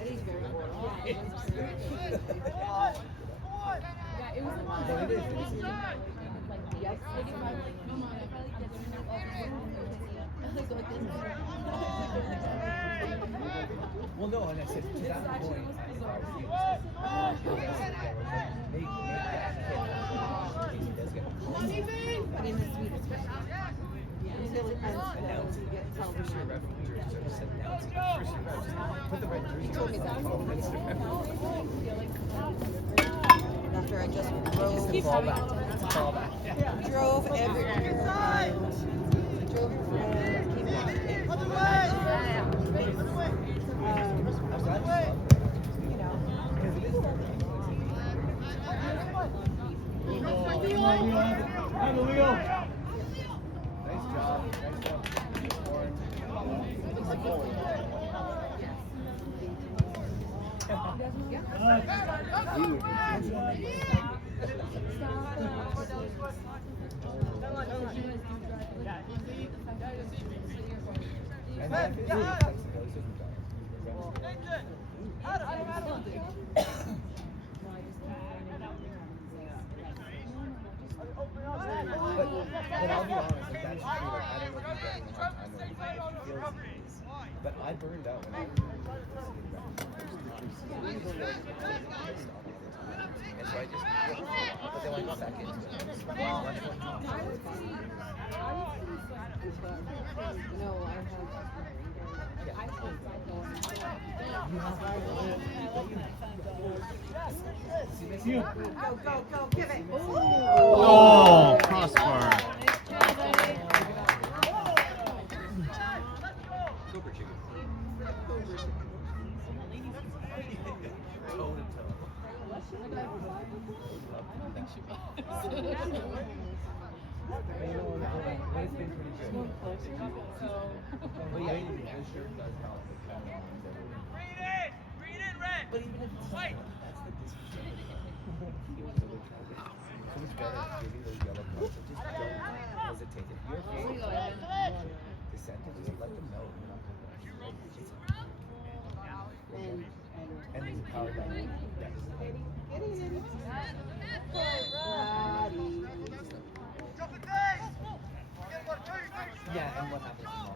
And he's very bored. Yeah, it was like, yes, like if I like, come on, I probably get to know all these well, no, and I said to that point, if I was you, but in the sweetest way. Until it ends, you get television. Put the red jersey Told me that. After I just drove, drove everywhere, drove your friends, came back. Nice job. But I'll be honest, like, that's true. Like, I don't know if you're getting a hard time or anything. It feels easy. But I burned out when I was and so I just, but then when I got back into it, No, I have. Go, give it. Oh, crossbar. Super chicken. Read it, Red. But even if it's Wait. that's the disrespect. So much better at giving those yellow cards. So just don't hesitate. If you're afraid to dissent, just let them know you're not going to. And there's a power dynamic. Yeah, and what happens to mom?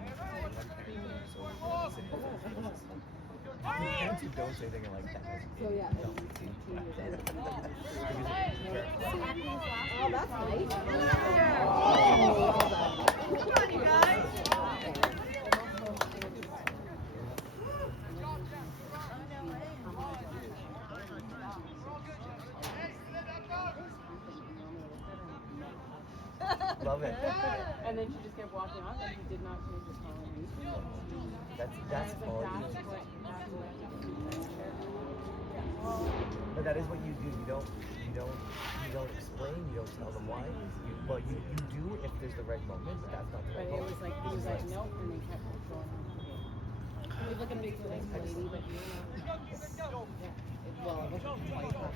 Parents who don't say they're gonna like that. So yeah, Don't see. oh, that's nice. Come on, you guys. Love it. And then she just kept walking off and he did not change his tone. That's quality. But that is what you do. You don't explain. You don't tell them why. You do if there's the right moment, but that's not the But right it moment. was like, he was like, nope, and they kept going on. He was looking big for this lady, but you know. Well, it wasn't quite that.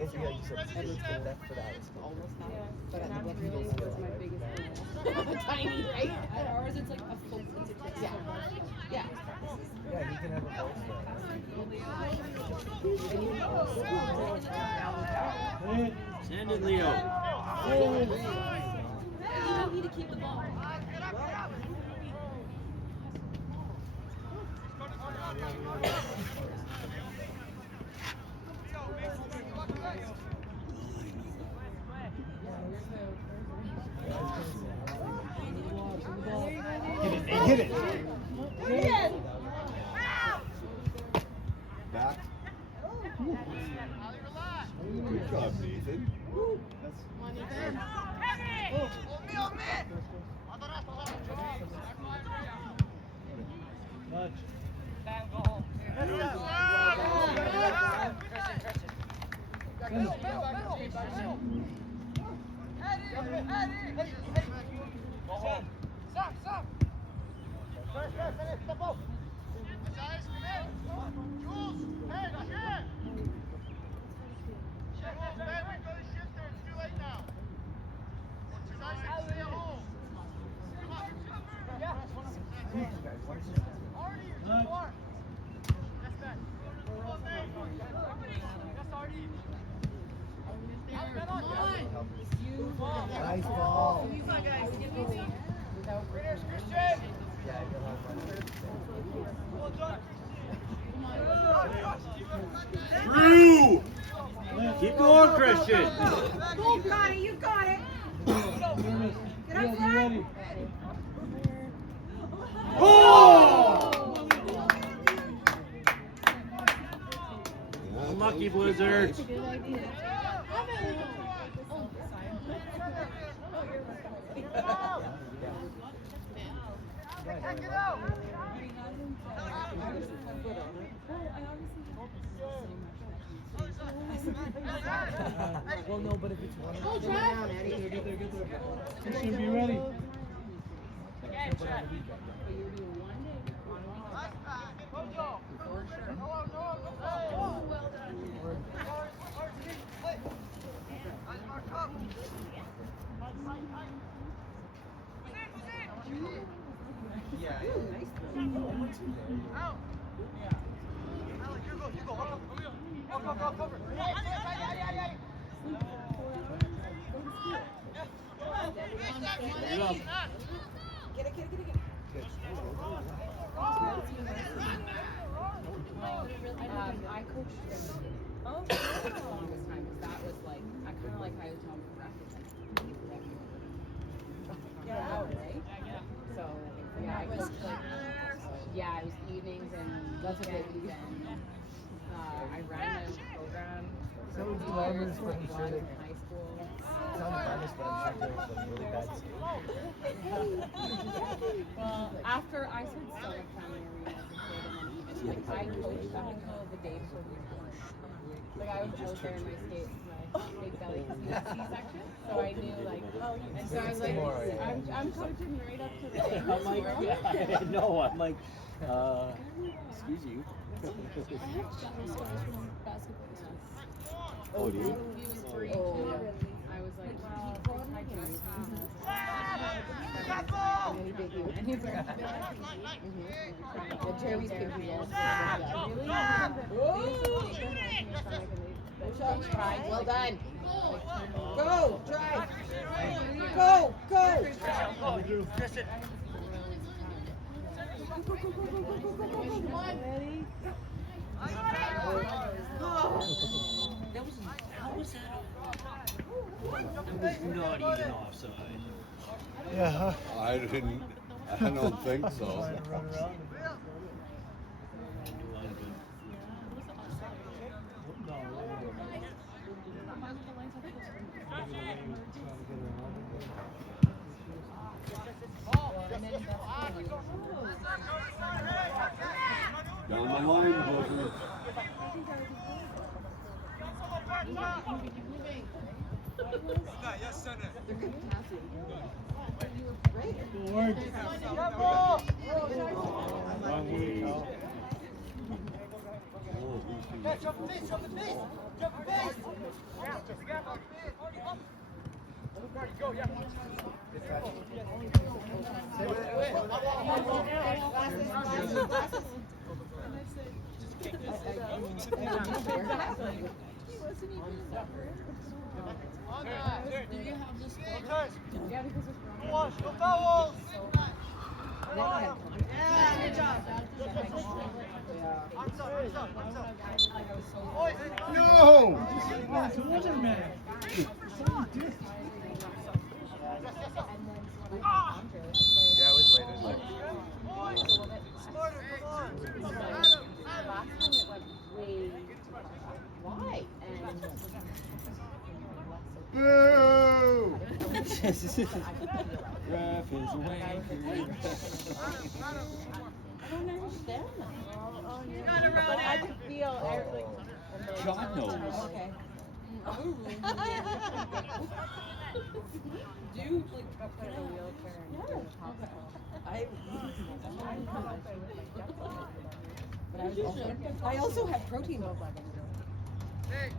It's yeah, you said it's been left for that. It's Almost that. Yeah. But And at that the really West was my biggest thing. tiny, right? At ours, it's like a full Yeah. Yeah. Yeah, he can have a pulse Send it, Leo. You don't need to keep the ball. Hit it. Back. Good job, Nathan. Nice ball. Without Yeah, you'll have fun. Through! Keep going, Christian. You got it, you got it. Get up front. Oh! Unlucky Blizzards. Well, no, but if it's one of them, Should be ready. I coached for the longest time because that was like, I kind of like how I was home for practice. Right? So, yeah, I coached like, yeah, it was evenings and weekends and I ran a program. So was Glamorous, but I'm sure they. In high school. It's not Glamorous, but I'm sure they're some really bad school. Well, after I spent so much time in the arena as a kid, and then even like I coached up until the day before we were born. Like I was out there in my skate belly because he was C-section, so I knew like, and so I was like, I'm coaching right up to the day. I'm like, yeah, no, I'm like, excuse you. I have jealous scars from basketball. Oh, do you? He was 3. I was like, well, I can raise him. And he beat you. And he brought you back. The Jeremy's big people. Well done. Go, drive. Go, go. That was not even offside. Yeah. I don't think so. Down the line, Blizzard. Good work. Do you have this book? Yeah, because it's Wash, no fouls! Yeah, good job. No! It wasn't bad. Yeah, it was late. It was late. Smarter, come on! last time it went way wide and Boo! Ref is away. I don't understand that. You got it, But I Ronan. could feel everything. God knows. Okay. Do you like Put in a wheelchair and do the popsicle. But I also have protein bubble. Hey!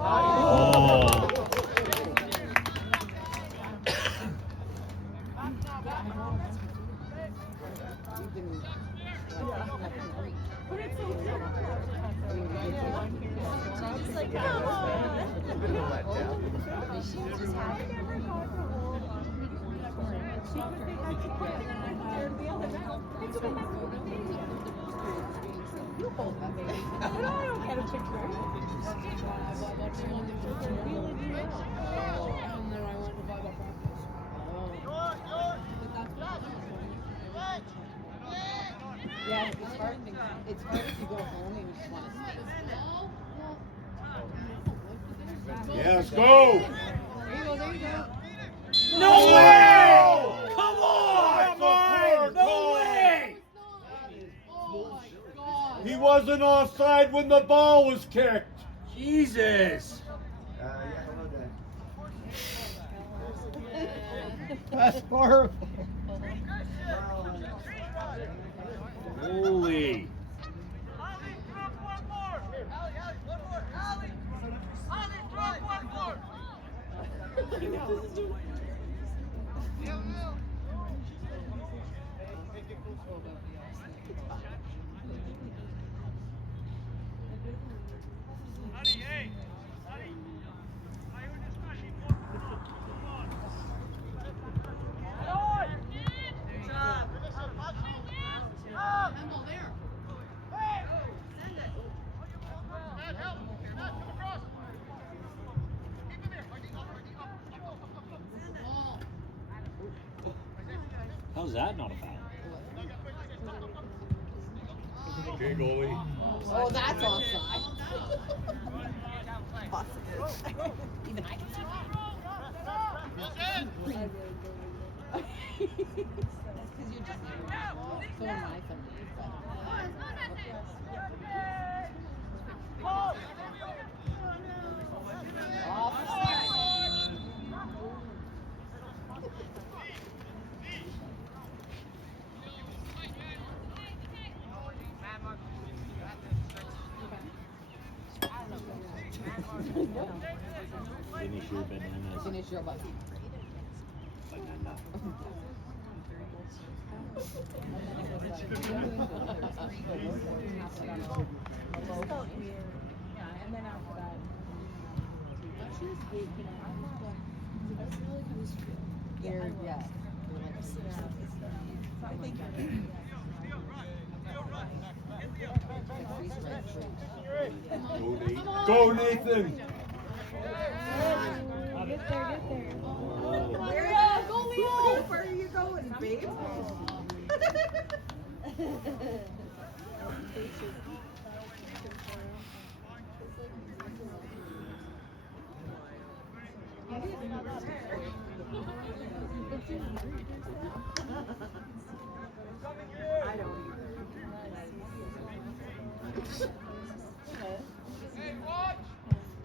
Oh. It's a bit of a letdown. You hold that baby. I don't get a picture. And then I went to volleyball practice. Yeah, it's hard. It's hard if you go home and you just want to stay. Yes, go! There you go, there you go. No way! Come on! No way! Oh my god. He wasn't offside when the ball was kicked. Jesus! That's horrible. Holy! Handle there. Ball. How's that not a foul? Okay, goalie. Oh, that's offside. Possibly. Even I can see that. That's because you're just so am I from Finish your bananas. Finish your butt. Banana. Yeah, and then after that, She was big, you know. I feel like it was you're, yeah. I think Go, Nathan. Get there, get there. where are you going, babe? I don't either.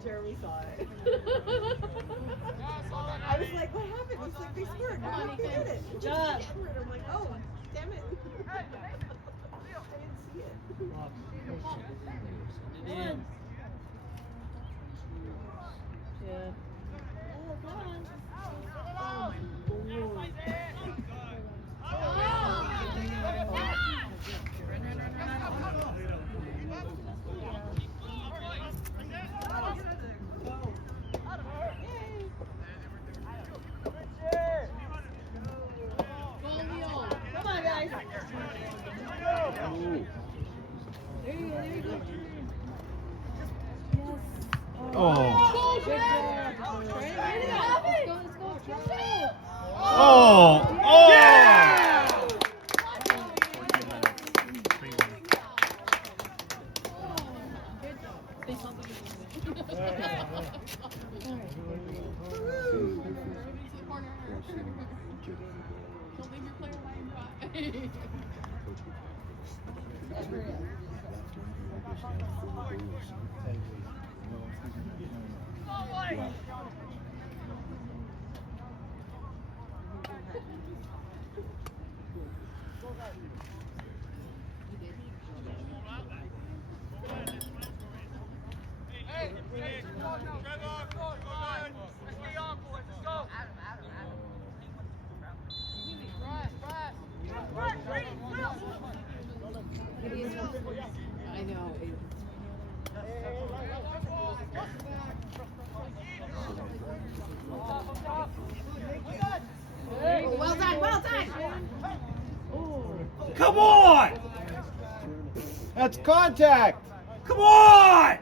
Jeremy saw it. I was like, what happened? He's like, they scored. I'm like, they did it. Good job. I'm like, oh, damn it. I didn't see it. Yeah. Oh, come on. Come on, guys. Ooh. There you go, there you go. Oh. Good job. Let's go, let's go, let's go. Oh. Oh. Yeah! Say something. Don't leave your player high and dry. I know. Come on! That's contact. Come on!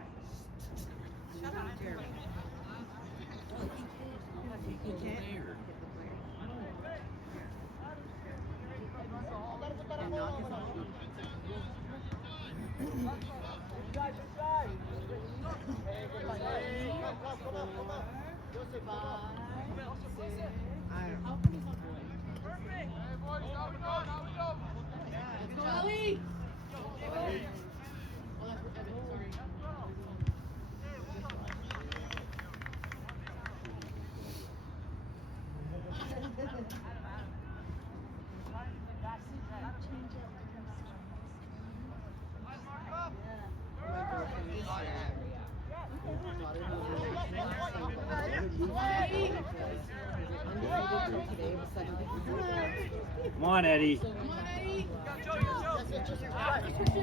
Come on, Eddie.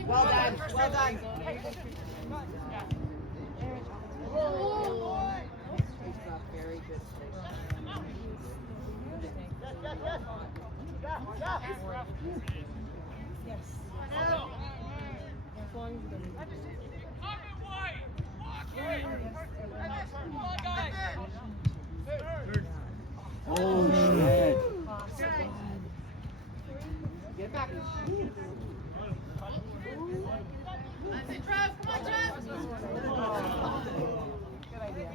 Well done. Well done. Very good. Oh, shit. Get back. Good idea.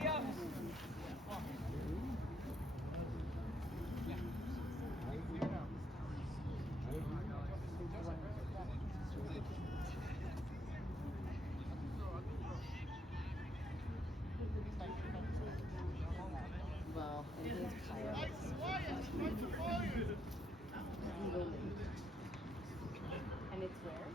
Well, and his And it's where?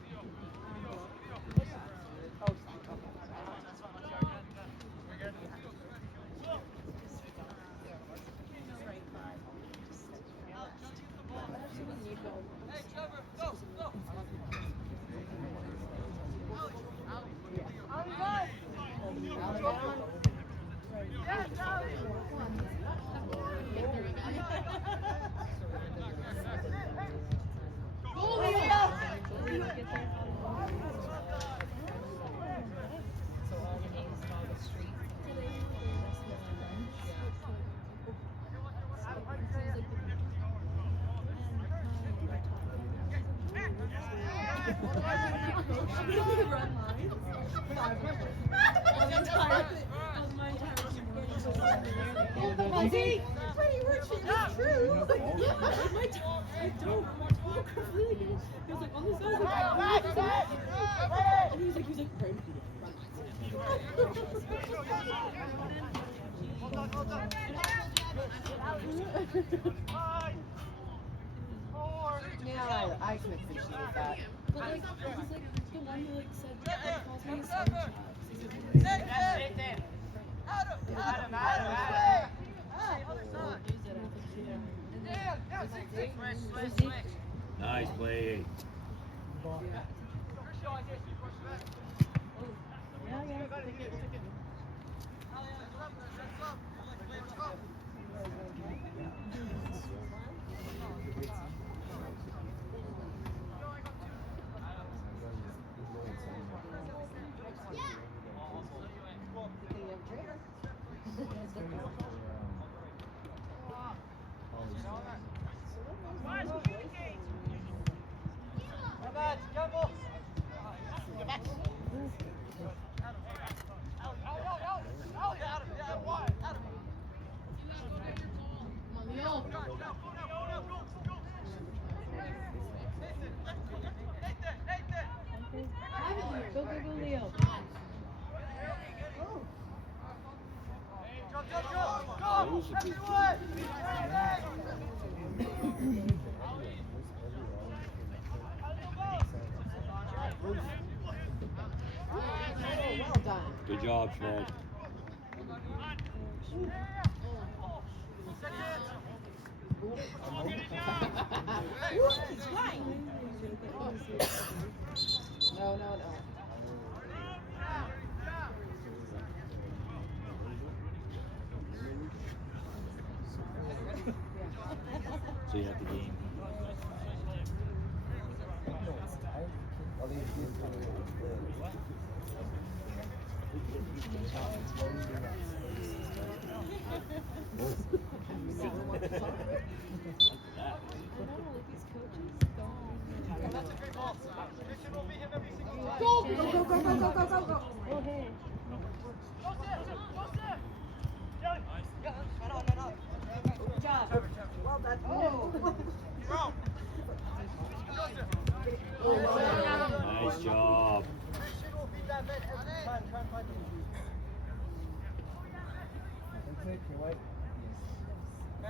Yeah, I can appreciate that. But like, he's like the one who like said, like, calls me a screenshot. Nice play. Go, go, go, Leo. Well done. Good job, Fred. No, no, no. So you have the game. Man,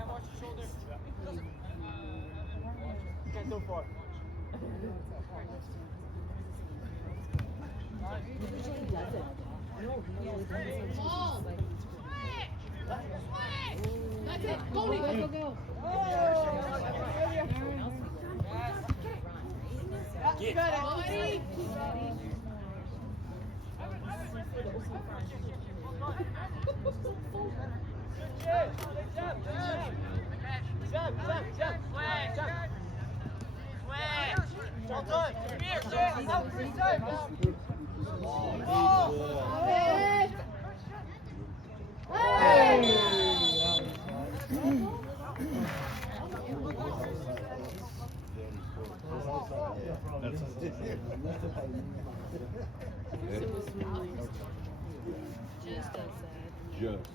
watch your shoulder. Can't go far. Ball. That's it. Go, go, go, go. You got it. Buddy. Well done. Come here, Jay. Out free side. Just.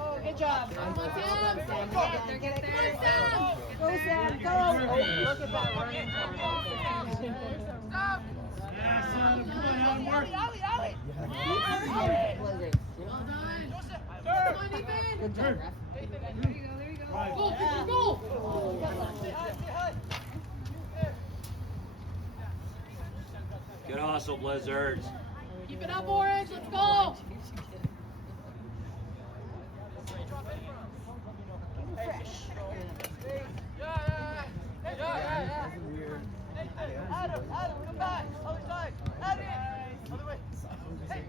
Oh, good job. Come on, Sam. Get there. Go, Sam. Go. Oh, look at that running time. Stop. Well done. Come on, Ethan. Good job, ref. There you go. Go, Ethan, go. Good hustle, Blizzards. Keep it up, Orange. Let's go. Adam, come back. Other side. Adam. Other way. Hey.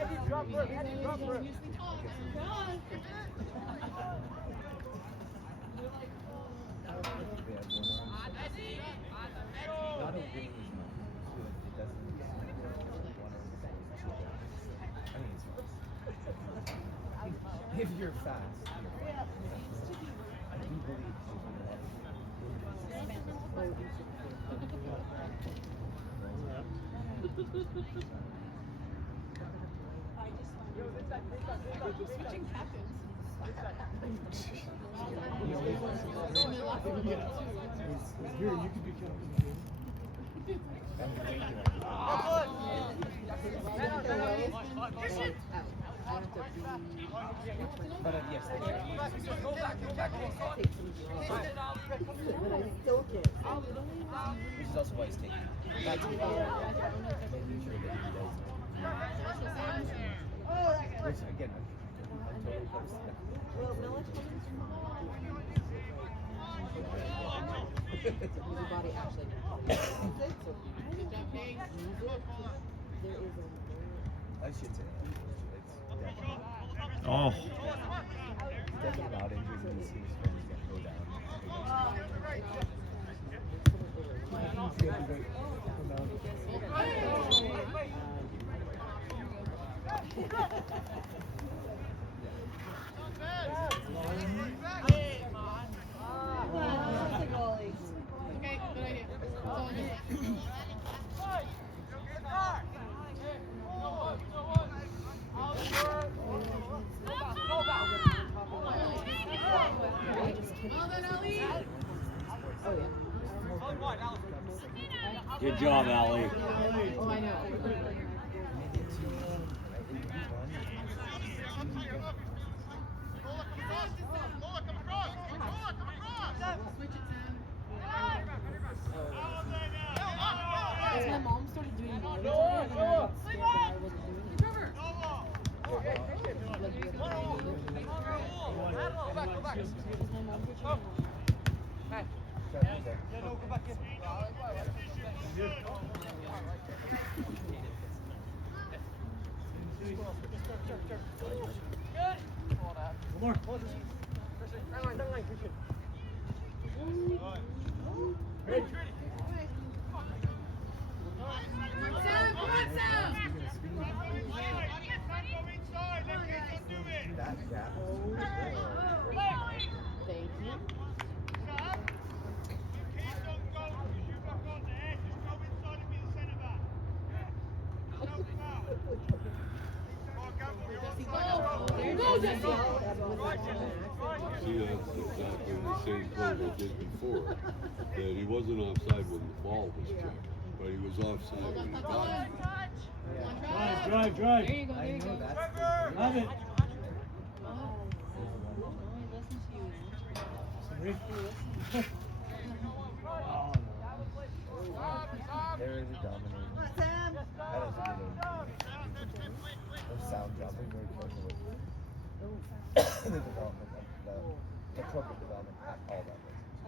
Eddie, drop her. Eddie, drop her. If you're fast, I do believe Switching captains. Here, you can be captain. but yes, Go back. which is also why he's taking. That's making sure that he does. Which again, I'm totally close. Your body actually. I should say it's definitely. Oh. Definitely about injuries and you see his friends get go down. Okay, good idea. That's all I need. Well done, Ali. Good job, Allie. Oh, I know. Switch it, Sam. As my mom started doing more, and I got scared that I wasn't doing it. Trevor. See, that's exactly the same play they did before. That he wasn't offside when the ball was checked, but he was offside when he got it. Drive. There you go, I there you know go. that's Have it. Oh, he listens to you. Sorry. there is a dominating. Sam. That is a good of sound job. We're very careful with the development of the appropriate development at all levels. I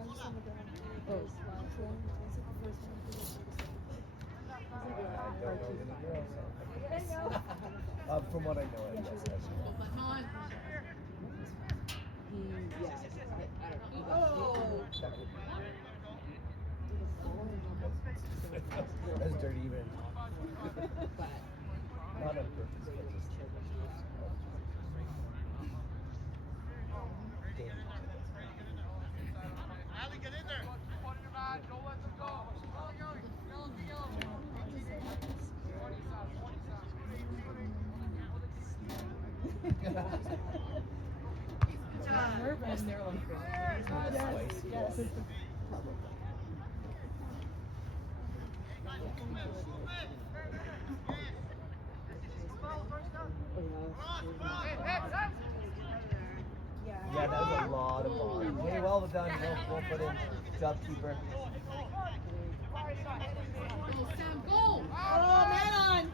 don't know any girls. From what I know, yes, that's He, that's dirty even. Not on purpose, but just. Ali, get in there. Put your man. Don't let them go. nervous. They're like, Yes. Yeah, that was a lot of volume. Okay, well done. We'll put in job keeper. Go, Sam, go! Oh, man on.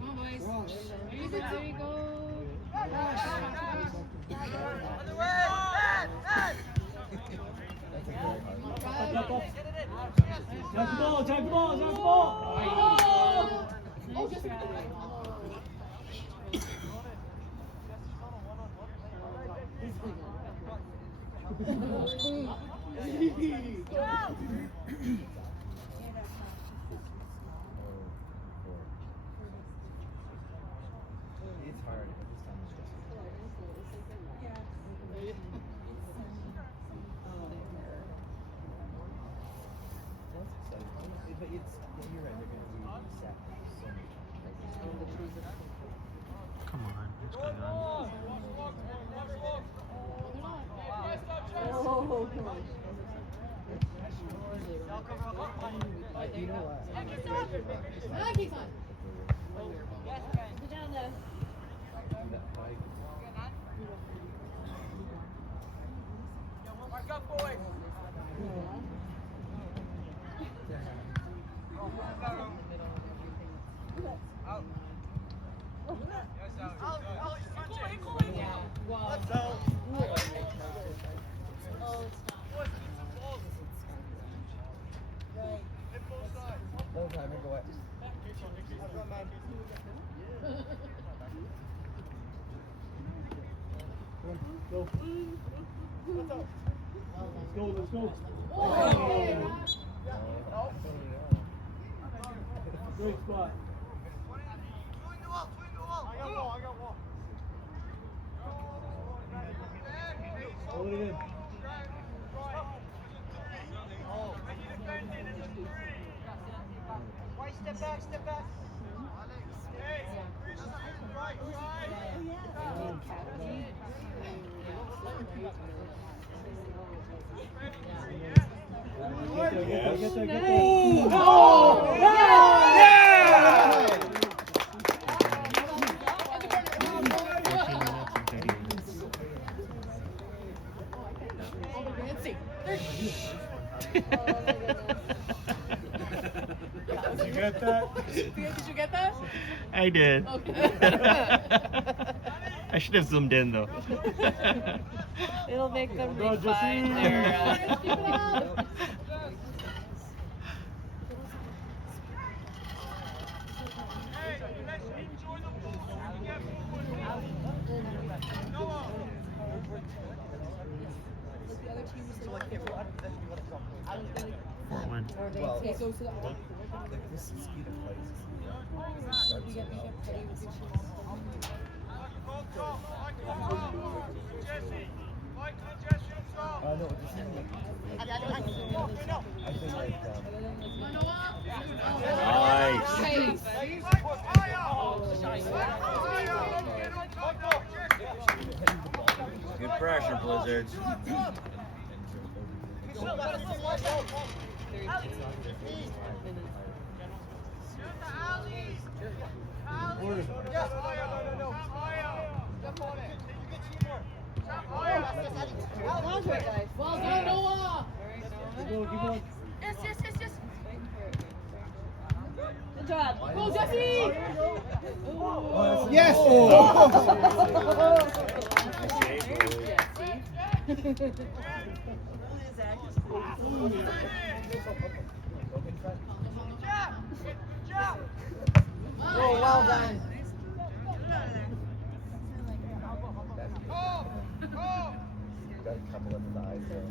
Come on, boys. there you go, there you go. Other way. Hey. That's a very hard one. Up. Attack the ball. Oh, just It's hard, but this time it's just. That's exciting. But it's, yeah, you're right, they're going to be set so much. Come on, what's going on? You know what? Keep on. Mark up, boys. Out. Yes, out. yeah. Well, Let's go. Hit both sides. No time, go away. Go. Let's go. Great spot. Twin the wall. I got wall. Hold it in. Why step back? Hey, right side. Get there. Oh! Yeah! 14 Did you get that? Did you get that? I did. I should have zoomed in though. it'll make them Go, refine Jesse. their. Enjoy the ball. Get forward. Noah. Portland. Well, It goes to the. like this speed of play You get petty with your Jesse. Michael and Jesse up top. No, just like, I think like, Nice. Good pressure, Blizzards. Well done, Noah! Keep going. Yes. Good job. Go, Jesse! yes! Oh, well done. Got a couple of thighs there.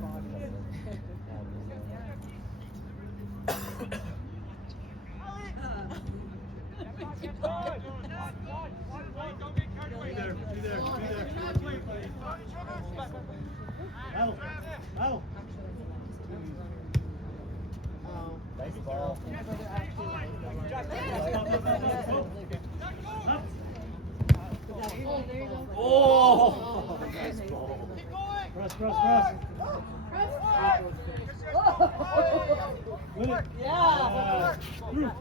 Battle. Nice ball. Oh! Nice ball. Cross. Win it. Yeah. Through.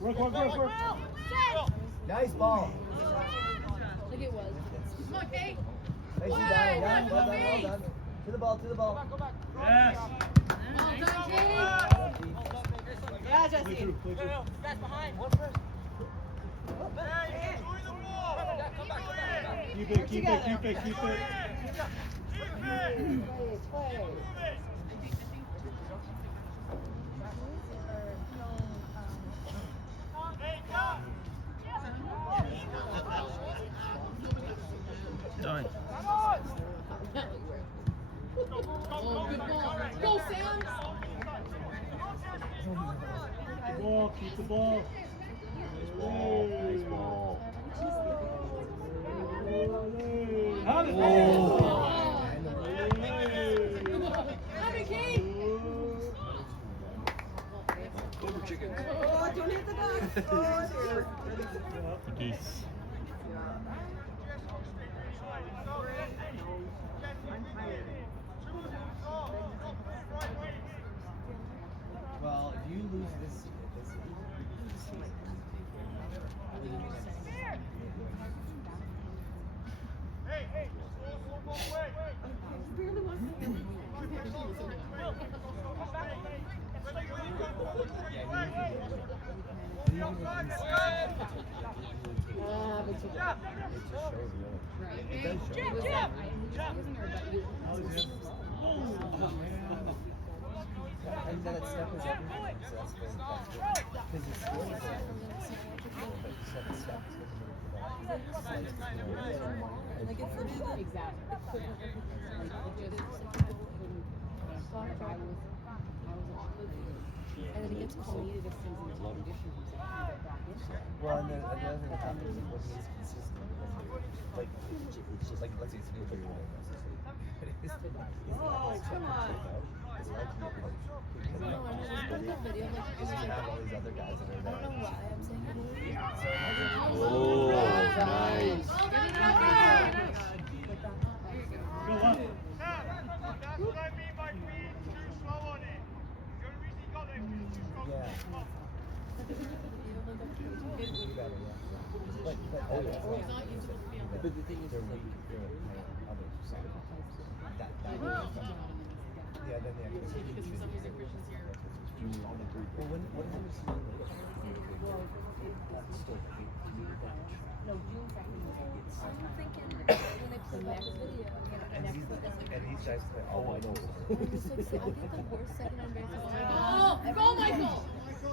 Work. Nice ball. Like it was. Okay. Nicely done. Well done. To the ball. Yes. Well done, Katie. Yeah, Jesse. Play through. That's behind. One first. Keep it. Done. Oh, good ball. Go, Sam. Keep the ball. Nice ball. Have it. Have it, Kate. Oh, don't hit the duck. Oh, dear. Geese. Well, if you lose this Hey. And then that step is everything, so that's very important. Because your skill is everything. But you said the step is Like it's literally exactly. Like it just I was and then it gets collated if things into conditions back in. well, and then the other thing that happens is when he's consistent, like let's say it's a good player. He's not come on. It's hard to be a coach. Because you have all these other guys that are there. Oh, nice. Go up. That's what I mean by being too slow on it. The only reason he got there was too slow. Yeah. You got it, yeah. But the thing is, they're weak for others. So that yeah, then the activity should be well, when was No, June 2nd was I'm thinking when they play next video. and these guys play all I know. I think the worst second on base. Go, Michael. So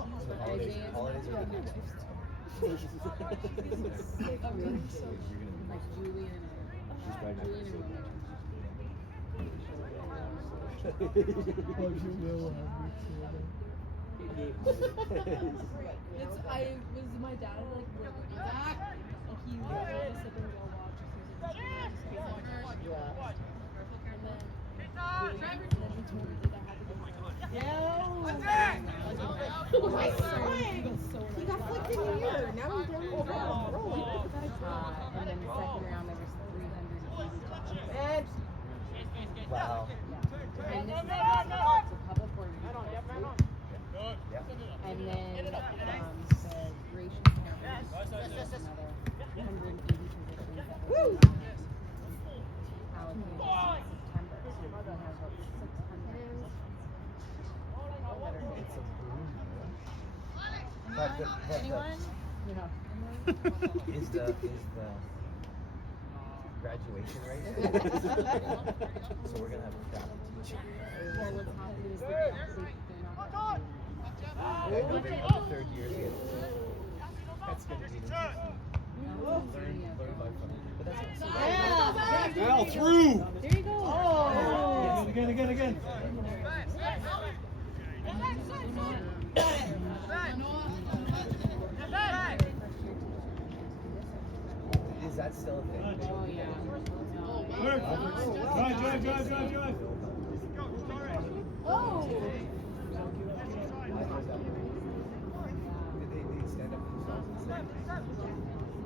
holidays are the next week. Like Julian and It's my dad like really like he was sipping while watching. He got flicked in the ear. Now he's down in the ground. And then the second round there was 380 jobs. Wow. And this is a public board meeting. Yeah. And then the Gracious County, there's another 180 positions that were allocated in September. So we have about 600 that are It's a boom. But Anyone? Yeah. is the graduation rate? So we're gonna have a crap teacher. Well, what's happening is they're not I know they the third year they get that's gonna be learn by fun. But that's not Al through. There you go. Yes. Again. Is that still a thing? Oh, yeah. Work. Drive. Oh! Did they stand up for themselves and say,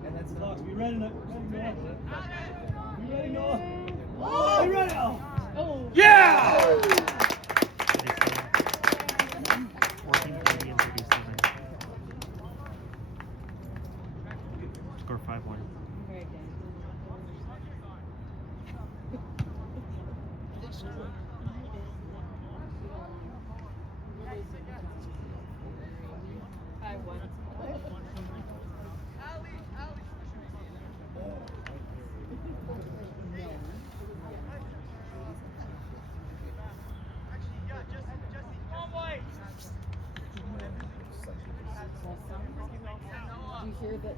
and that's not Be ready, Noah. Be ready, Noah. Oh! Be ready. Oh. Yeah! 14-30 and 37. Score 5-1. Very good. 5-1. Do you hear that?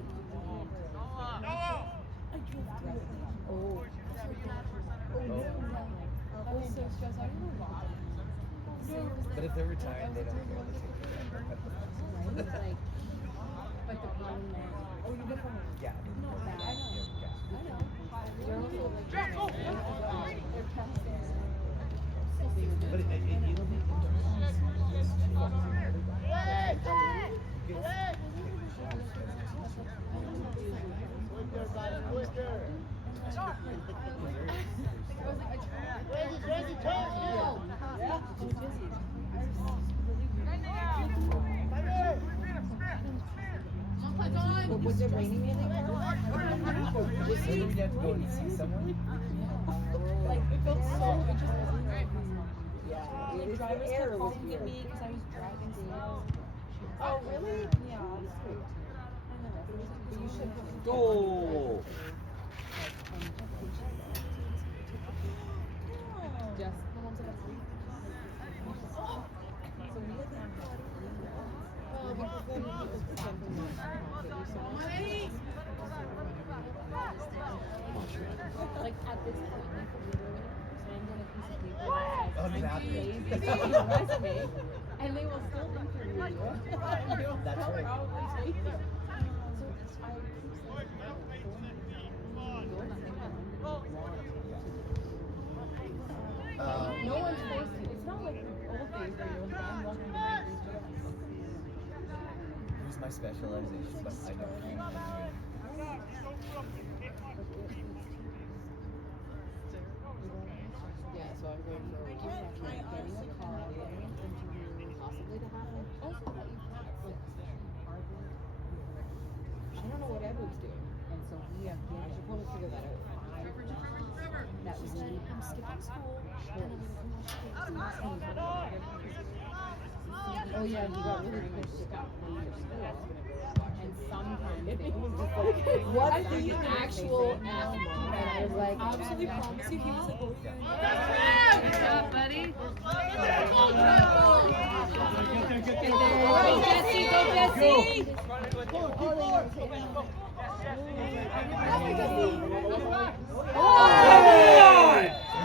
Oh. I was so stressed. I didn't know why. But if they're retired, they don't care. They take care of Right? Like, but the problem is, yeah, I mean, that, yeah. they're also like, they're testing. But it'll be Was it raining really? So you have to go and see someone? Like, it felt so, it just wasn't right. Yeah. The drivers kept calling at me because I was driving slow. Oh, really? Yeah, it's sweet. I know. But you should have. Goal! Just. My mom's like, so we live in Oh, because then people pretend to not get you so much. like at this point, like literally, signed on a piece of paper that Oh, says, napkin. your resume, and they will still interview you. And they'll That's still right. probably take you. So it's, I no one's forced you. It's not like old days where you're like, I'm welcome to these jobs. Here's my specialization, but I don't know. Yeah, so I'm going for getting a car, getting an interview, possibly to happen. Also, that you have like especially Harvard. I don't know what Edward's doing, and so we have. I should probably figure that out. That was in. I'm skipping school, and I'm gonna come Oh yeah, you got really good stuff from your school. And sometimes they just like, What's the actual and I was like, absolutely promise you, he was like, oh, good job, buddy. Go Jesse, go Jesse!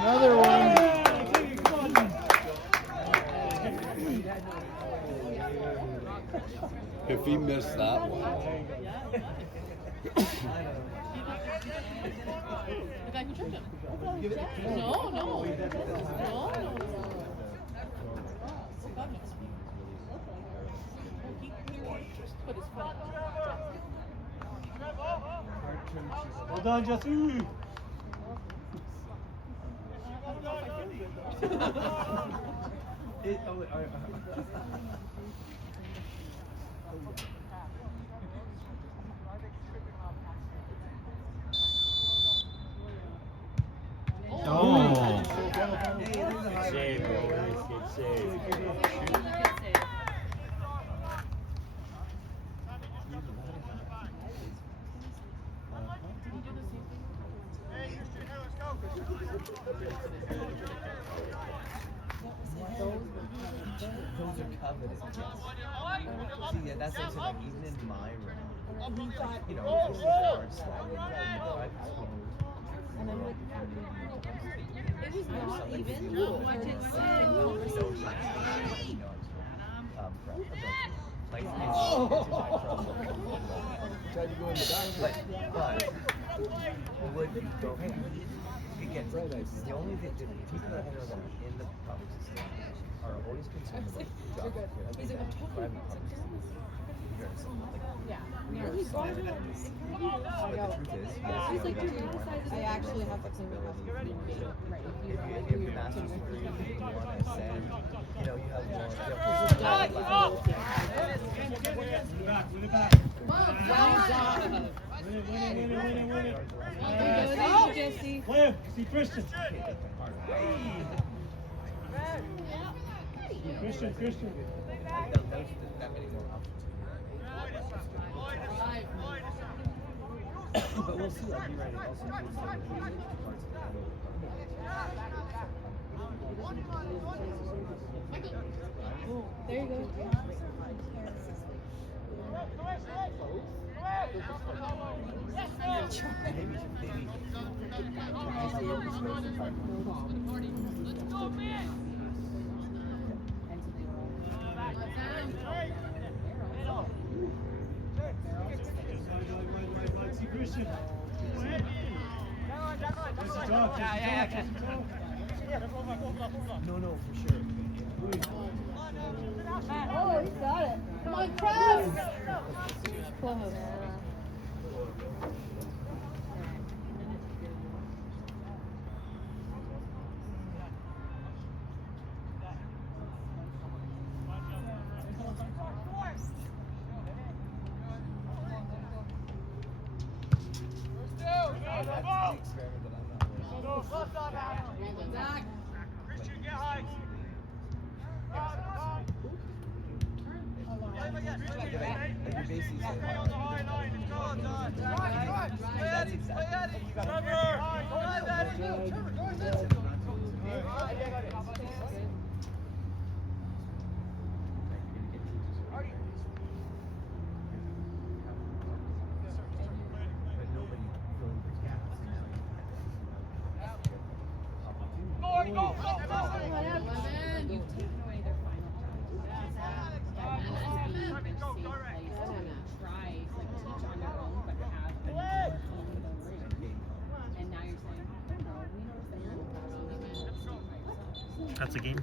Another one. If he missed that one. The guy who tripped him. No. Oh, God knows. put his foot up. Well done, Jesse. Oh. Good save, boys. Good save. Those are coveted. Yes. See, yeah, that's also like even in my room. You know, this is a hard slide. And I'm like, It was not even. Like, tried to go in the back, but would you go? Again, the only thing that people that I know that are in the public system are always concerned about job security. he's like, I'm talking Private about public system. Yeah. We are solid at this. But the truth is, yes, He's like, you dude, have besides more I actually have to clean the house. flexibility. Right. If you If don't you like have who your you're master's working degree, with. you want to ascend, you know, you have more. Back, win it back. Win it, win it, win it, win it, win it. Thank you, Jesse. Clear, see Christian. Christian. That many more options. But we'll see. I'll be ready. Also, do some of the parts There you go. See Christian. No, for sure. Oh, he's got it. Come on, press! Close. That's the experiment that I'm not working on. Christian, get high. Like you're basically saying, Stay on the high line and go. that's exactly. But nobody filling the gaps. You've taken away their final time. That means to be in a safe place to try, like teach on their own, but have a comfortable room. And now you're saying, oh no, we noticed that you're in the class. That's a game.